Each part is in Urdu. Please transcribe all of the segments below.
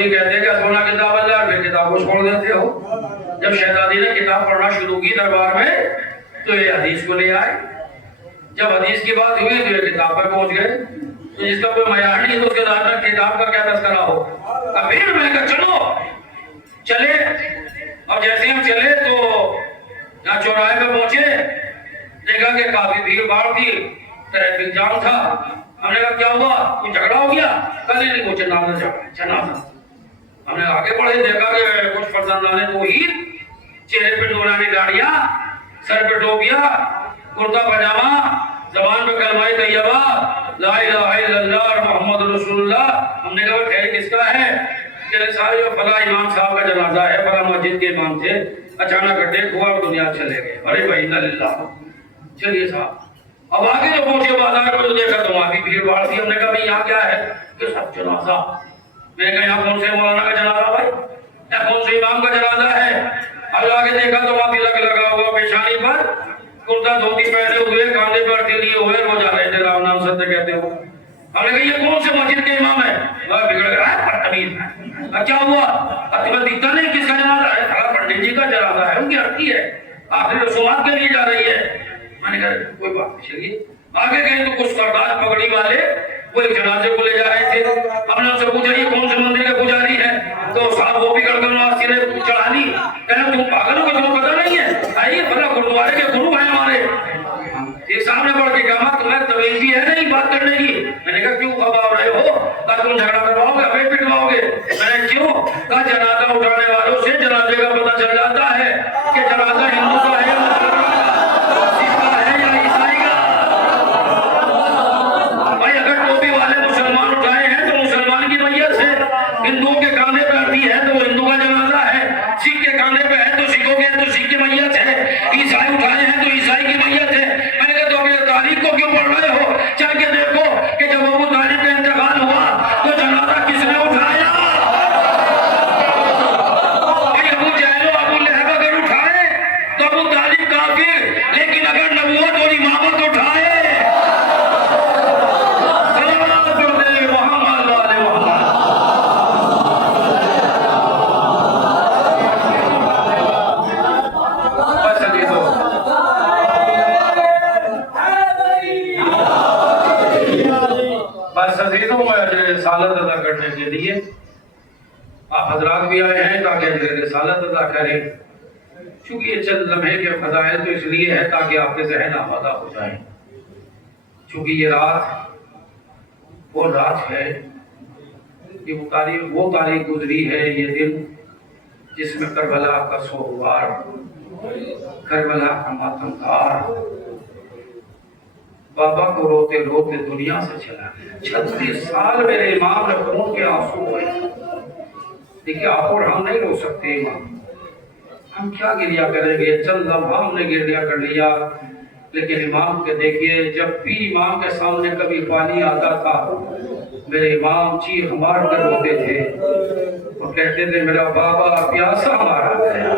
یہودی کہتے ہیں کہ سونا کتاب اللہ، پھر کتاب کو چھوڑ دیتے ہو۔ جب شہزادی نے کتاب پڑھنا شروع کی دربار میں تو یہ حدیث کو لے آئے۔ جب حدیث کی بات ہوئی تو یہ کتاب پر پہنچ گئے، تو جس کا کوئی معیار نہیں تو اس کے ساتھ کتاب کا کیا تذکرہ ہو۔ پھر میں نے کہا چلو چلے، اور جیسے ہم چلے تو یہاں چوراہے پہ پہنچے، دیکھا کہ کافی بھیڑ بھاڑ تھی، ٹریفک جام تھا۔ ہم نے کہا کیا ہوا، کوئی جھگڑا ہو گیا؟ کل نہیں کچھ جنازہ۔ ہم نے آگے بڑھے، دیکھا کہ کچھ فرزندان توحید، چہرے پہ نورانی داڑیاں، سر پہ ٹوپیاں، کرتا پاجامہ، زبان پہ کلمہ طیبہ لا الہ الا اللہ محمد رسول اللہ۔ ہم نے کہا خیر کس کا ہے؟ کہ سارے فلاں امام صاحب کا جنازہ ہے، فلاں مسجد کے امام تھے، اچانک گڈھے ہوا دنیا چلے گئے۔ ارے بھائی انا للہ، چلیے صاحب۔ اب آگے جو پہنچے بازار میں تو دیکھا تو وہاں بھی بھیڑ بھاڑ تھی۔ ہم نے کہا بھائی یہاں کیا ہے؟ کہ سب جنازہ۔ میں نے کہا یہاں کون سے مولانا کا جنازہ بھائی؟ یا کون سے امام کا جنازہ ہے؟ اب آگے دیکھا تو وہاں تلک لگا ہوا پیشانی پر، کرتا دھوتی پہنے ہوئے، کاندھے پر ہاتھ لیے ہوئے رو جا رہے تھے، رام نام ستیہ کہتے ہوئے۔ ہم نے کہا یہ کون سے مسجد کے امام ہے؟ وہ بگڑ گیا ہے، بدتمیز۔ کیا ہوا؟ تمہیں دکھتا نہیں کس کا جنازہ ہے؟ کہا پنڈت جی کا جنازہ ہے، ان کی عرضی ہے، آخری رسومات کے لیے جا رہی ہے۔ میں نے کہا کوئی بات نہیں، چلیے آگے گئے تو کچھ سردار پگڑی والے وہ ایک جنازے کو لے جا رہے تھے۔ ہم نے ان سے پوچھا یہ کون سے مندر کے پجاری ہے؟ تو صاحب وہ بھی گڑ گڑ سینے چڑھا دی، کہنا تم پاگل ہو کہ تمہیں پتہ نہیں ہے؟ آئیے بھلا گرودوارے کے گرو ہیں ہمارے۔ یہ سامنے پڑھ کے کہا تمہیں تویزی ہے نہیں بات کرنے کی؟ میں نے کہا کیوں خبر رہے ہو؟ کہا تم جھگڑا کرواؤ گے، ہمیں پٹواؤ گے؟ میں نے کیوں؟ کہا جنازہ اٹھانے والوں سے جنازے کا پتہ چل جاتا ہے کہ جنازہ ہندو کا ہے، سکھ کا ہے یا عیسائی کا۔ بھائی اگر ٹوپی والے مسلمان اٹھائے ہیں تو مسلمان کی میت ہے، ہندوؤں کے کاندھے پہ آتی ہے تو وہ ہندو کا جنازہ ہے، سکھ کے کاندھے پہ ہے تو سکھوں کے ہے تو سکھ کی میت ہے، عیسائی اٹھائے ہیں تو عیسائی کی میت ہے۔ میں نے کہا تو ابھی تاریخ کو کیوں پڑھ رہے ہو؟ چل کے دیکھو کہ جب ابو طالب کا انتقال ہوا تو جنازہ کس نے اٹھایا؟ بھائی ابو جہل و ابو لہب اگر اٹھائے تو ابو طالب کافر، لیکن اگر نبوت اور امامت اٹھائے رسالت ادا کرنے کے لیے آپ حضرات بھی آئے ہیں تاکہ رسالت ادا کریں۔ چونکہ یہ چند لمحے کے فضائل تو اس لیے ہے تاکہ آپ کے ذہن آمادہ ہو جائیں۔ چونکہ یہ رات وہ رات ہے، یہ وہ تاریخ گزری ہے، یہ دن جس میں کربلا کا سوگوار، کربلا کا ماتمدار بابا کو روتے روتے دنیا سے چلا گیا۔ 36 سال میرے امام نے خون کے آنسو ہوئے۔ دیکھیے آپ اور ہم نہیں رو سکتے امام، ہم کیا گریا کریں گے؟ چند لمحہ ہم نے گریا کر لیا، لیکن امام کے دیکھیے جب بھی امام کے سامنے کبھی پانی آتا تھا میرے امام چیخ مار کر روتے تھے اور کہتے تھے میرا بابا پیاسا مارا گیا،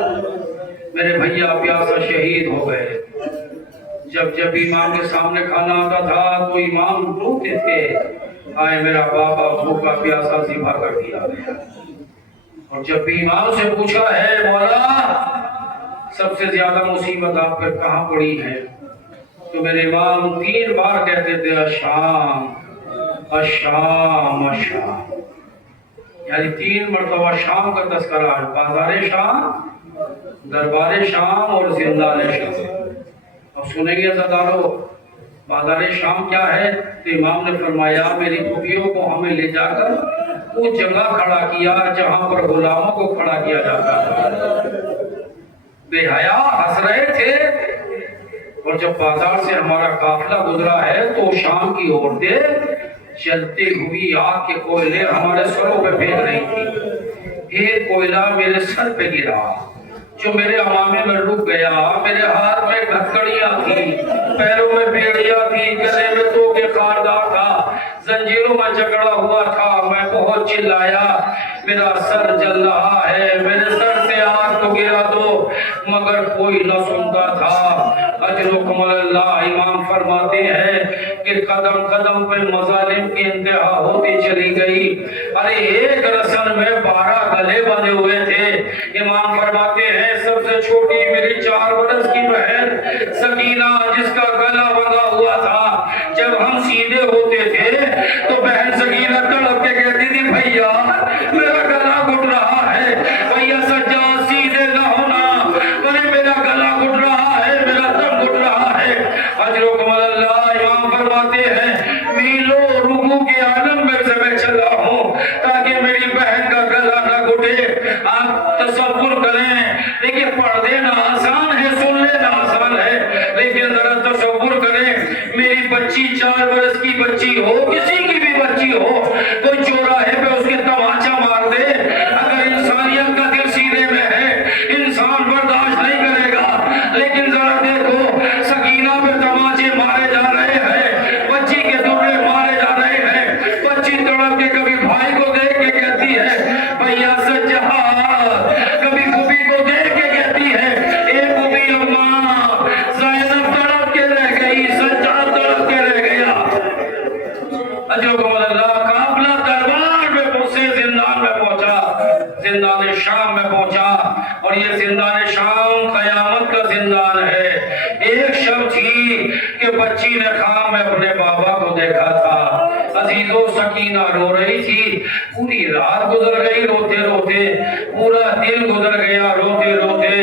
میرے بھیا پیاسا شہید ہو گئے۔ جب امام کے سامنے کھانا آتا تھا تو امام روتے تھے، آئے میرا بابا بھوکا پیاسا ذبح کر دیا گیا۔ اور جب بھی امام سے پوچھا ہے مولا سب سے زیادہ مصیبت آپ پر کہاں پڑی ہے، تو میرے امام 3 بار کہتے تھے الشام الشام الشام، یعنی 3 مرتبہ شام کا تذکرہ ہے، بازار شام، دربار شام اور زندان شام۔ اب سنیں گے عزتدارو بازار شام کیا ہے؟ تو امام نے فرمایا میری پھوپھیوں کو ہمیں لے جا کر وہ جگہ کھڑا کیا جہاں پر غلاموں کو کھڑا کیا جاتا ہے۔ بے حیا ہنس رہے تھے، اور جب بازار سے ہمارا قافلہ گزرا ہے تو شام کی عورتیں جلتی ہوئی آگ کے کوئلے ہمارے سروں پہ پھینک رہی تھی۔ ایک کوئلہ میرے سر پہ گرا جو میرے امامے میں رک گیا، میرے ہاتھ میں گھٹکڑیاں تھی، پیروں میں بیڑیاں تھی، گلے میں تو کے خاردار تھا، زنجیروں میں جکڑا ہوا تھا، میں بہت چلایا، میرا سر جل رہا ہے، میرے سر سے آگ کو گرا دو، مگر کوئی نہ سنتا تھا۔ اجرکم اللہ امام فرماتے ہیں کہ قدم قدم پہ مظالم کی انتہا ہوتی چلی گئی۔ ارے ایک رسن میں 12 گلے بندھے ہوئے تھے۔ امام فرماتے ہیں سب سے چھوٹی میری 4 برس کی بہن سکینہ، جس کا گلا بندھا ہوا تھا، جب ہم سیدھے ہوتے تھے تو بہن سکینہ تڑپ کے کہتی تھی بھیا میرا گلا گھٹ رہا ہے، بھیا سجاد سیدھے نہ ہونا، ارے میرا گلا گھٹ رہا ہے، میرا دم گھٹ رہا ہے۔ اجرکم اللہ امام فرماتے ہیں میلو رکوع کے عالم میں سے میں چلا ہوں تاکہ میری بہن کا گلا نہ گھٹے۔ آپ تصور کریں، دیکھیں پڑھ دینا آسان ہے، سن لینا آسان ہے، لیکن ذرا تصور کریں میری بچی 4 برس کی بچی ہو، کسی کی بھی بچی ہو، کوئی چوراہے پہ اس کے تماچا مار دے، اگر انسانیت کا دل سینے میں ہے انسان برداشت نہیں کرے گا، لیکن ذرا دیکھو سکینہ پہ تماچے مارے جا رہے ہیں، بچی کے درے مارے جا رہے ہیں، بچی تڑپ کے کبھی بھائی کو دیکھ کے کہتی ہے بھیا سجاد، کبھی پھوپھی کو دیکھ کے کہتی ہے اے پھوپھی اماں، زینب تڑپ کے رہ گئی، سجاد تڑپ کے رہ گیا۔ اجرکم اللہ قافلہ دربار میں پہنچے، زندان میں پہنچا، زندان شام میں پہنچا، اور یہ زندان شام قیامت کا زندان ہے۔ ایک شب تھی کہ بچی نے خواب میں اپنے بابا کو دیکھا تھا، عزیزو سکینہ رو رہی تھی، پوری رات گزر گئی روتے روتے، پورا دن گزر گیا روتے روتے،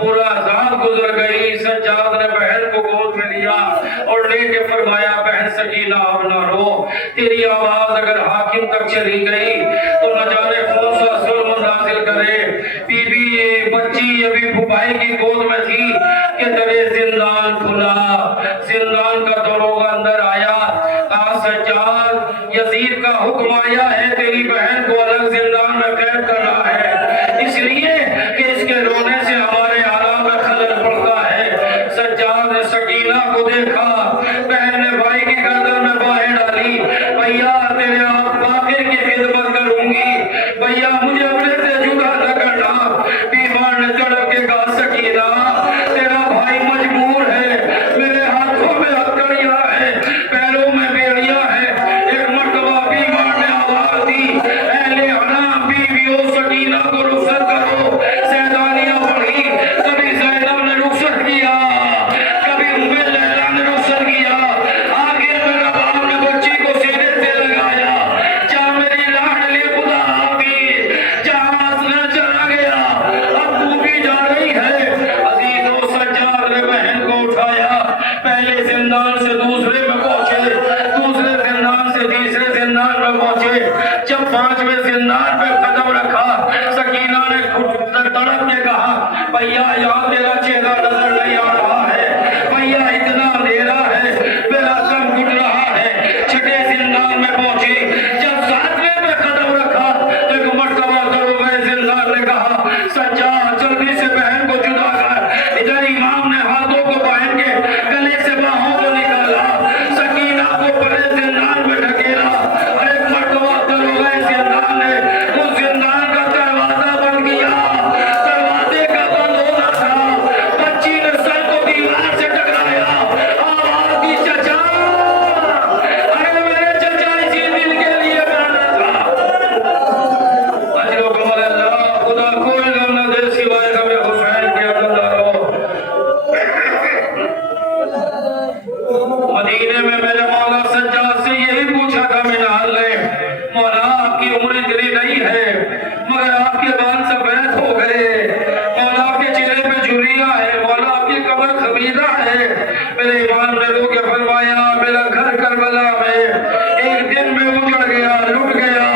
پورا رات گزر گئی۔ سجاد نے بہن کو گود میں لیا اور لے کے فرمایا بہن سکینہ اب نہ رو، تیری آواز اگر حاکم تک چلی گئی تو نہ جانے کون سا ظلم نازل کرے۔ بی بی بچی ابھی پھپھائی کی گود میں تھی کہ درے زندان کھلا، زندان کا دروغہ اندر آیا، کہا سجاد یزید کا حکم آیا ہے تیری بہن کو الگ زندان میں قید کرنا ہے، اس لیے کہ اس کے رونے سے ہمارے آرام میں خلل پڑتا ہے۔ سجاد نے سکینہ کو دیکھا، بہن نے بھائی کی گردن میں باہیں ڈالی، بھیا تیرے آپ باقر کی خدمت کروں گی، بھیا مجھے اپنے سے جدا نہ کرنا۔ بیمار نے تڑپ کے کہا سکینہ تیرا بھائی مجبور ہے، میرے ہاتھوں میں ہتھکڑیاں ہیں، پیروں میں بیڑیاں ہیں۔ ایک مرتبہ بیمار نے آواز دی اہل حرام بیویوں سکینہ کو رخصت کرو، سیدانیاں پڑھی، کبھی زینب نے رخصت کیا، کبھی ام لیلہ نے رخصت کیا، آخر میں نواب نے بچی کو سینے سے لگایا، جا میری لاڈلی خدا حافظ، جہاز نہ چلا گیا، اب تو بھی جا رہی ہے۔ عزیزو سجاد نے بہن کو اٹھایا، پہلے زندان سے دوسرے میں پہنچے، دوسرے زندان سے تیسرے زندان میں پہنچے، جب 5ویں زندان پہ قدم رکھا سکینہ نے تڑپ کے کہا بھیا یہاں تیرا چہرہ نظر نہیں آ رہا ہے، بھیا اتنا اندھیرا ہے، میرا دم گھٹ رہا ہے۔ 6 زندان میں پہنچی، جب 7ویں پہ قدم رکھا تو ایک مرتبہ دروغہ زندان نے کہا سجاد جلدی سے بہن کو جدا کر۔ ادھر امام نے ہاتھوں کو بہن کے گلے سے باہوں کو نکالا، سکینہ کو بڑے زندان میں ڈھکیلا، اور ایک مرتبہ دروغہ زندان نے اس زندان کا دروازہ بند کیا، دروازے کا بند ہونا تھا، بچی نے سر کو دیوار سے ٹکرایا، آواز دی چچا، ارے میرے چچا اسی دل کے لیے مرنا تھا۔ اجرکم اللہ خدا کوئی غم نہ دے سوائے غم حسین کے عزادارو۔ مدینے میں میرے مولا سجاد سے یہی پوچھا تھا منحل نے، مولا آپ کی عمر اتنی نہیں ہے مگر آپ کے بال سفید ہو گئے، مولا آپ کے چہرے پہ جھریاں ہے، مولا آپ کی کمر خمیدہ ہے۔ میرے امام نے رو کے فرمایا میرا گھر کربلا میں ایک دن میں اجڑ گیا، لٹ گیا،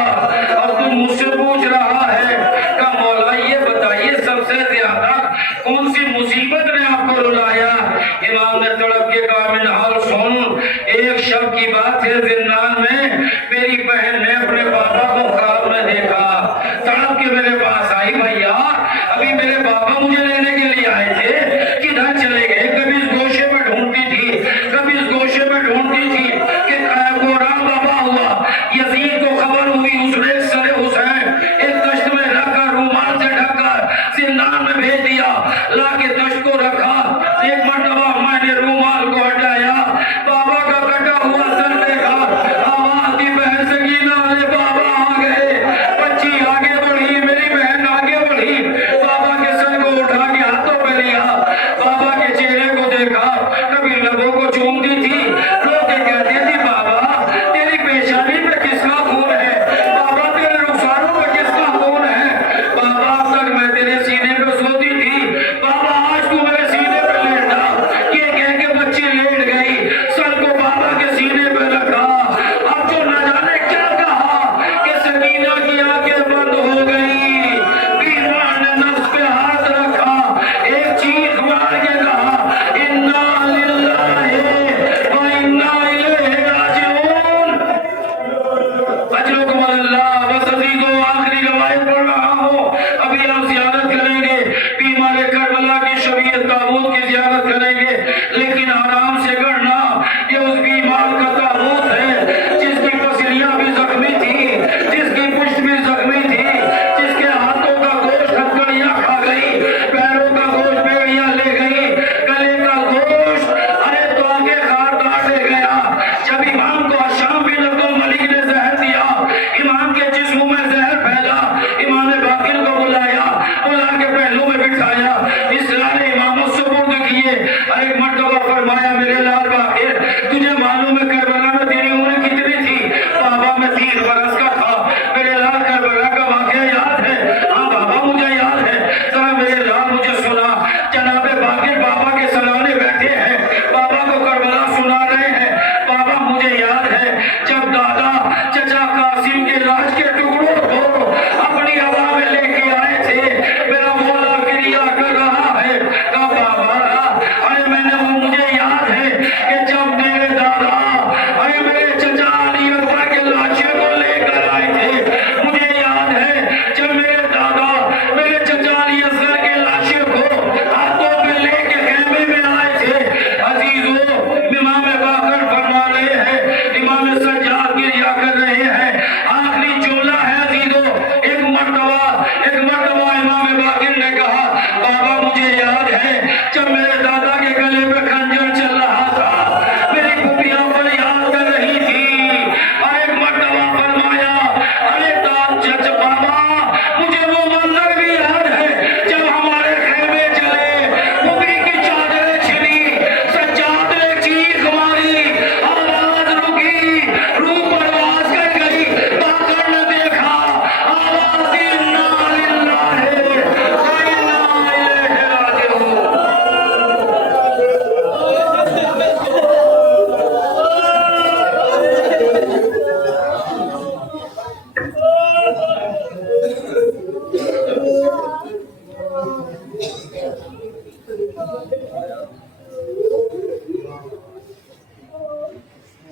اب تم مجھ سے پوچھ رہا ہے۔ کہا مولا یہ بتائیے سب سے زیادہ کون سی مصیبت نے آپ کو رلایا؟ امام نے تڑپ کے کہا منحل سن، ایک شب کی بات ہے، زندان میں میری بہن نے اپنے بابا کو خواب میں دیکھا، تڑپ کے میرے پاس آئی، بھیا ابھی میرے بابا مجھے لینے کے لیے آئے تھے، کدھر چلے گئے؟ کبھی اس گوشے میں ڈھونڈتی تھی، کبھی اس گوشے میں ڈھونڈتی تھی کہ گورام بابا ہوا،